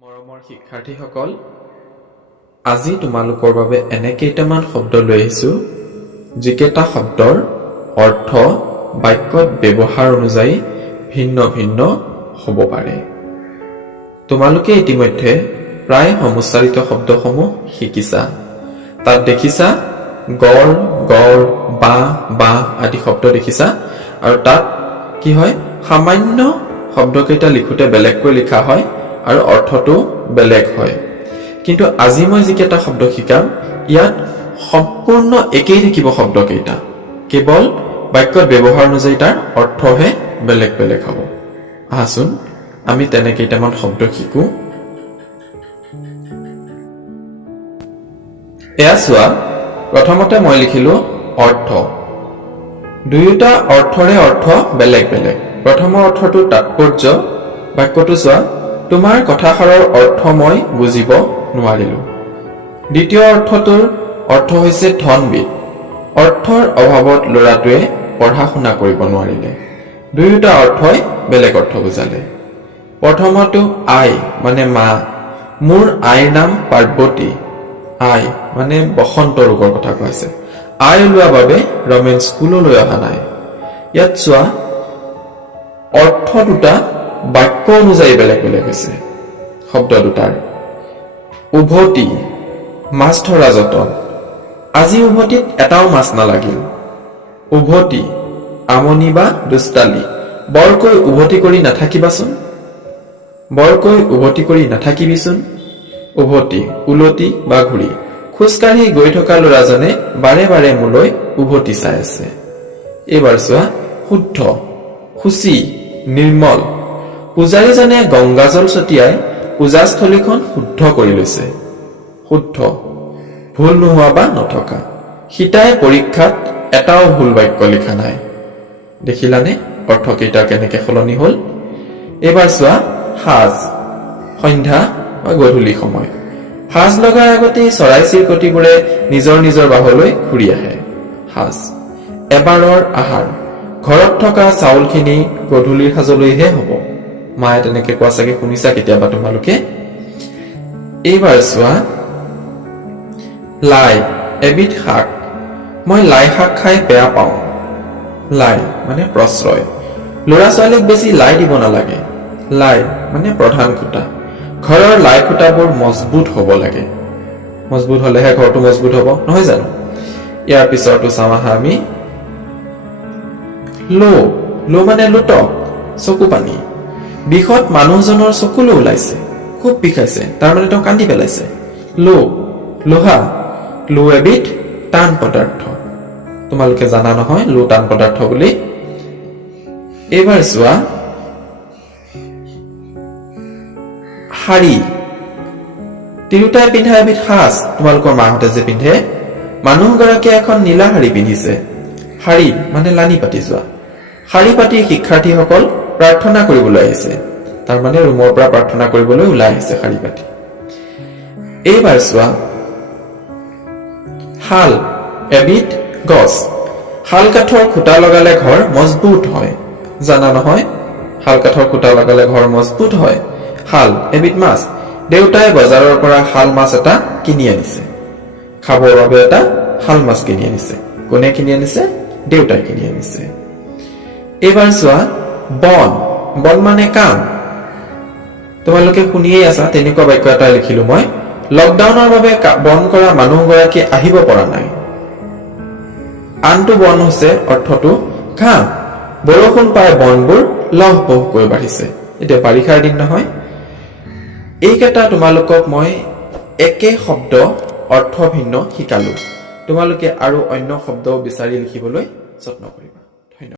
মৰমৰ শিক্ষাৰ্থীসকল, আজি তোমালোকৰ বাবে এনে কেইটামান শব্দ লৈ আহিছোঁ যিকেইটা শব্দৰ অৰ্থ বাক্যত ব্যৱহাৰ অনুযায়ী ভিন্ন ভিন্ন হ'ব পাৰে। তোমালোকে ইতিমধ্যে প্ৰায় সমুচ্চাৰিত শব্দসমূহ শিকিছা। তাত দেখিছা গড়, গড়, বাঁহ আদি শব্দ দেখিছা। আৰু তাত কি হয়, সামান্য শব্দকেইটা লিখোঁতে বেলেগকৈ লিখা হয় আৰু অৰ্থটো বেলেগ হয়। কিন্তু আজি মই যিকেইটা শব্দ শিকাম ইয়াত সম্পূৰ্ণ একেই থাকিব শব্দকেইটা, কেৱল বাক্যত ব্যৱহাৰ অনুযায়ী তাৰ অৰ্থহে বেলেগ বেলেগ হ'ব। আহাচোন আমি তেনে কেইটামান শব্দ শিকো। এয়া চোৱা, প্ৰথমতে মই লিখিলো অৰ্থ। দুয়োটা অৰ্থৰে অৰ্থ বেলেগ বেলেগ। প্ৰথমৰ অৰ্থটো তাৎপৰ্য। বাক্যটো চোৱা, তোমাৰ কথাষাৰৰ অৰ্থ মই বুজিব নোৱাৰিলো। দ্বিতীয় অৰ্থটোৰ অৰ্থ হৈছে ধনবিদ। অৰ্থৰ অভাৱত ল'ৰাটোৱে পঢ়া শুনা কৰিব নোৱাৰিলে। দুয়োটা অৰ্থই বেলেগ অৰ্থ বুজালে। প্ৰথমটো আই মানে মা। মোৰ আইৰ নাম পাৰ্বতী। আই মানে বসন্ত ৰোগৰ কথা কৈছে। আই ওলোৱা বাবে ৰমেন স্কুললৈ অহা নাই। ইয়াত চোৱা, অৰ্থ দুটা বাক্য অনুযায়ী বেলেগ বেলেগ হৈছে। শব্দ দুটাৰ উভতি, মাছ ধৰা যতন। আজি উভতিত এটাও মাছ নালাগিল। উভতি, আমনি বা দুষ্টালি। বৰকৈ উভতি কৰি নাথাকিবাচোন। বৰকৈ উভতি কৰি নাথাকিবিচোন। উভতি, উলটি বা ঘূৰি। খোজকাঢ়ি গৈ থকা ল'ৰাজনে বাৰে বাৰে মোলৈ উভতি চাই আছে। এইবাৰ চোৱা, শুদ্ধ, সূচী, নিৰ্মল। পূজাৰীজনে গংগাজল ছটিয়াই পূজাস্থলীখন শুদ্ধ কৰি লৈছে। শুদ্ধ, ভুল নোহোৱা বা নথকা। সীতাই পৰীক্ষাত এটাও ভুল বাক্য লিখা নাই। দেখিলানে অৰ্থকেইটা কেনেকে সলনি হল? এইবাৰ চোৱা, সাজ, সন্ধ্যা বা গধূলি সময়। সাজ লগাৰ আগতেই চৰাই চিৰিকটিবোৰে নিজৰ নিজৰ বাহলৈ ঘূৰি আহে। সাজ, এবাৰৰ আহাৰ। ঘৰত থকা চাউলখিনি গধূলিৰ সাজলৈহে হ'ব। মায়ে তেনেকে কোৱা চাগে শুনিছা কেতিয়াবা তোমালোকে। এইবাৰ চোৱা, লাই, এবিধ শাক। মই লাই শাক খাই বেয়া পাওঁ। লাই মানে প্ৰশ্ৰয়। ল'ৰা ছোৱালীক বেছি লাই দিব নালাগে। লাই মানে প্ৰধান খুঁটা। ঘৰৰ লাই খুঁটাবোৰ মজবুত হ'ব লাগে। মজবুত হলেহে ঘৰটো মজবুত হ'ব, নহয় জানো? ইয়াৰ পিছৰটো চাওঁ আহা আমি। লো, লো মানে লোটক, চকু পানী। বিষত মানুহজনৰ চকুলো ওলাইছে, খুব বিষাইছে, তাৰমানে তেওঁ কান্দি পেলাইছে। লো, লোহা। লো এবিধ টান পদাৰ্থ। তোমালোকে জানা নহয় লো টান পদাৰ্থ বুলি। এইবাৰ চোৱা, শাৰী। তিৰোতাই পিন্ধা এবিধ সাজ। তোমালোকৰ মাহঁতে যে পিন্ধে। মানুহগৰাকীয়ে এখন নীলা শাৰী পিন্ধিছে। শাৰী মানে লানি পাতি যোৱা। শাৰী পাতি শিক্ষাৰ্থীসকল প্ৰাৰ্থনা কৰিবলৈ আহিছে। তাৰমানে ৰুমৰ পৰা প্ৰাৰ্থনা কৰিবলৈ ওলাই আহিছে শাৰী পাতি। এইবাৰ চোৱা, শাল, এবিধ গছ। শাল কাঠৰ খুঁটা লগালে ঘৰ মজবুত হয়। জানা নহয়, শাল কাঠৰ খুঁটা লগালে ঘৰ মজবুত হয়। শাল, এবিধ মাছ। দেউতাই বজাৰৰ পৰা শাল মাছ এটা কিনি আনিছে। খাবৰ বাবে এটা শাল মাছ কিনি আনিছে। কোনে কিনি আনিছে? দেউতাই কিনি আনিছে। এইবাৰ চোৱা, বন। বন মানে কাম। তোমালোকে শুনিয়েই আছা, তেনেকুৱা বাক্য এটা লিখিলো মই। লকডাউনৰ বাবে বন কৰা মানুহগৰাকী আহিব পৰা নাই। আনটো বন হৈছে অৰ্থটো ঘাঁহ। বৰষুণ পাই বনবোৰ লহপহকৈ বাঢ়িছে। এতিয়া বাৰিষাৰ দিন নহয়। এইকেইটা তোমালোকক মই একে শব্দ অৰ্থ ভিন্ন শিকালো। তোমালোকে আৰু অন্য শব্দ বিচাৰি লিখিবলৈ যত্ন কৰিবা।